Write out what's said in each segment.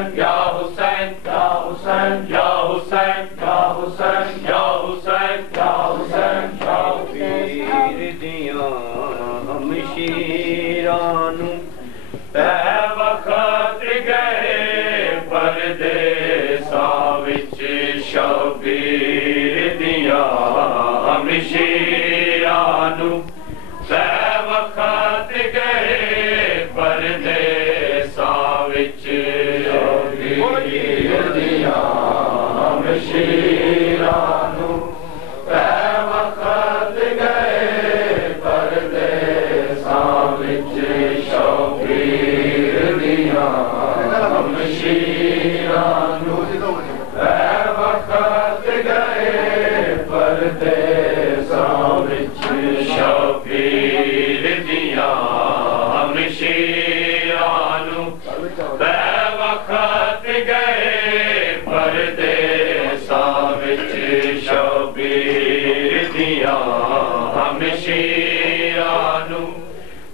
Hussein, Ya Hussein, Ya Hussein, Ya Hussein, Ya Hussein, Ya Hussein, Ya Hussein, Shabir दियां हमशीरानू तै वक्त गए परदेसां विच शबीर दियां हमशीरानू तै वक्त गए परदेसां विच शबीर दियां हमशीरानू तै वक्त गए परदेसां विच शबीर दियां हमशीरानू तै वक्त गए परदेसां विच शबीर दियां हमशीरानू तै वक्त गए परदेसां विच शबीर दियां हमशीरानू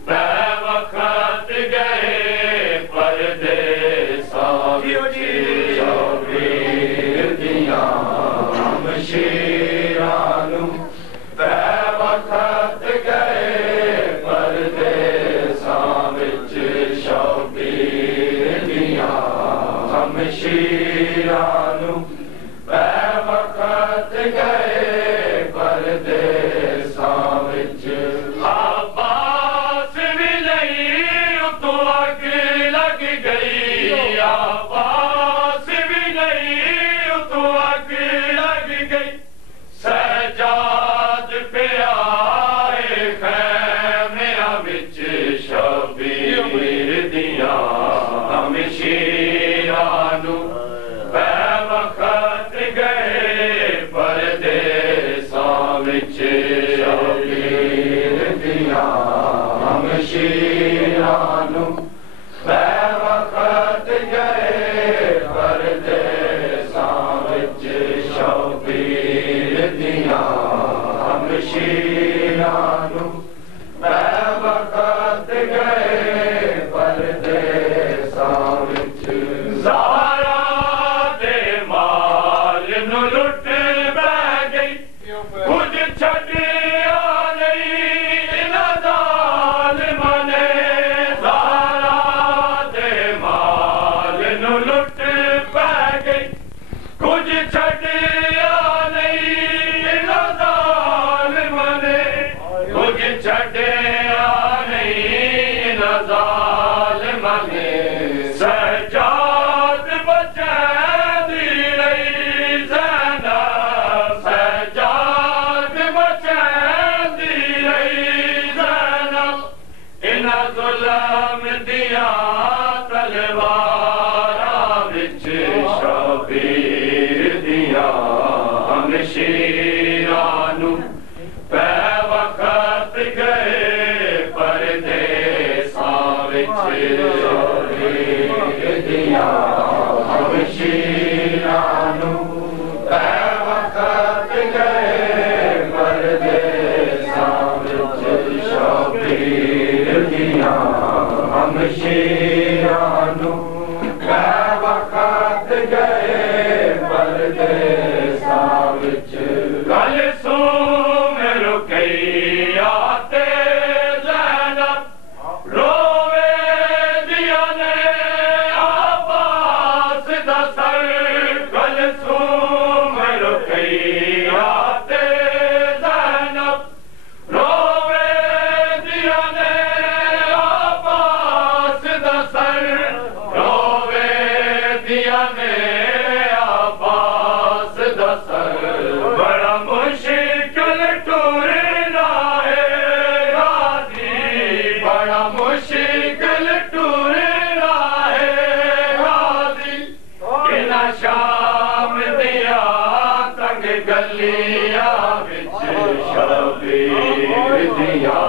तै वक्त गए परदेसां विच शबीर दियां हमशीरानू तै वक्त गए परदेसां विच शबीर दियां हमशीरानू तै वक्त गए परदेसां विच आबास भी नहीं तो अग लग गई आबास भी नहीं तो अग लग गई सजाद पे आए खैमिया विच शबीर दियां हमशीरानू तै वक्त गए परदेसां विच शबीर दियां हमशीरानू तै वक्त गए परदेसां विच शबीर दियां हमशीरानू तै वक्त गए परदेसां विच ज़हरा दे माल नू लुट बह गई कुछ छड्डिया नहीं इन्हां ज़ालिमां ने ज़हरा दे माल नू लुट बह गई कुछ छड्डिया नहीं इन्हां ज़ालिमां ने कुछ छड्डिया नहीं इन्हां ज़ालिमां ने सजाद बचैंदी रही ज़ैनब सजाद बचैंदी रही ज़ैनब इन्हां ज़ुल्म दियां तलवारां विच शबीर दियां हमशीरानू तै वक्त गए परदेसां विच शबीर दियां हमशीरानू तै वक्त गए परदेसां विच शबीर दियां हमशीरानू तै वक्त गए परदेसां विच कल सो मेरो कैया ते ज़ैनब रोवे दिया ने आबास दा सर कल सो मेरो कैया ते ज़ैनब रोवे दिया ने आबास दा सर रोवे दिया ने आबास दा सर बड़ा मुश्किल टूरना है गाजी बड़ा मुश्किल टूरना है गाजी इन्हां शाम दिया तंग गलियां विच शबीर दियां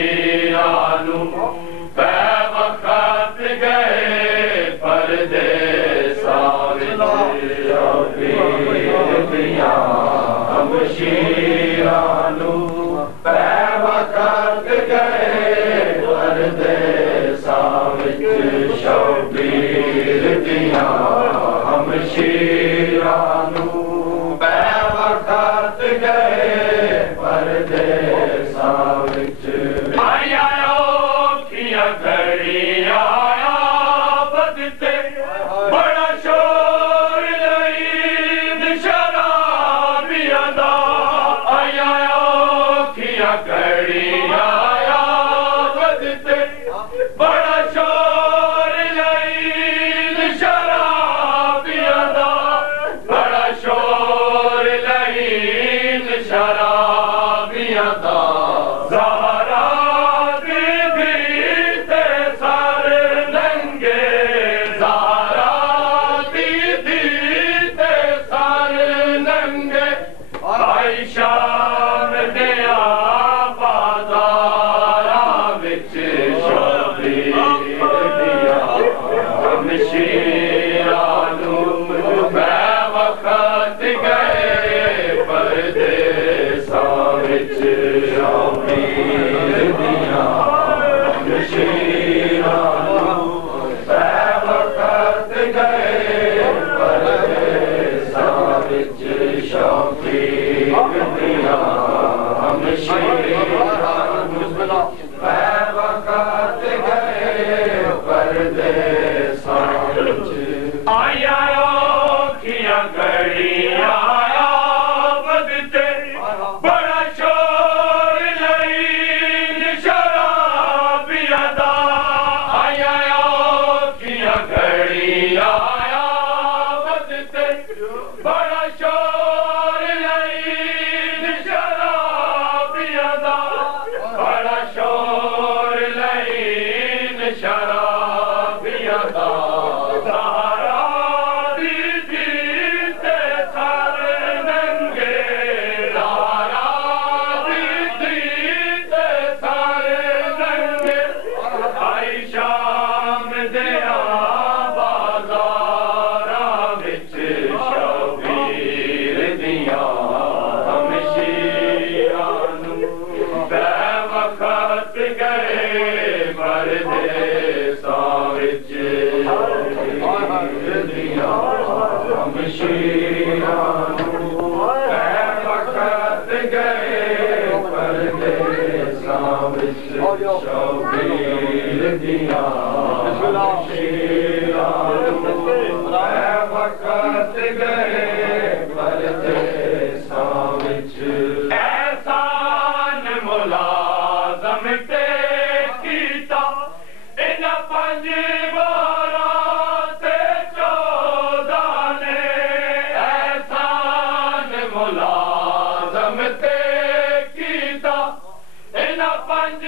हमशीरानू तै वक्त गए परदेसां विच शबीर दियां हमशीरानू तै वक्त गए परदेसां विच शबीर बदते बड़ा शोर लईद शराबियां दा आया औखियां घड़ियां आया बदते बड़ा शोर लईद शराबियां दा बड़ा शोर लईद शराबियां दा ज़हरा बीबी ते सारे नंगे ज़हरा बीबी ते सारे नंगे आई शाम दिया बाज़ारा विच शबीर दिया शमशीरां नूं वक़्त गए परदेसां विच शबीर दिया शमशीरां नूं वक़्त गए परदेसां विच शबीर दिया शमशीरां नूं वक़्त गए परदेसां विच आया औखियां घड़ियां आया बदते बड़ा शोर लईद शराबियां दा आया औखियां घड़ियां आया बदते बड़ा शोर लईद शराबियां दा बड़ा शोर लईद शराबियां दा ज़हरा बीबी ते सारे नंगे ज़हरा बीबी ते सारे नंगे आई शाम दिया बाज़ारा विच शबीर दिया शमशीरां नूं वक़्त गए परदेसां विच शबीर दिया शमशीरां नूं वक़्त गए परदेसां विच शबीर दिया शमशीरां नूं वक़्त गए परदेसां विच एहसान मुलाज़म ते कीता इन्हां 5 बारां ते 14 ने एहसान मुलाज़म ते कीता इन्हां 5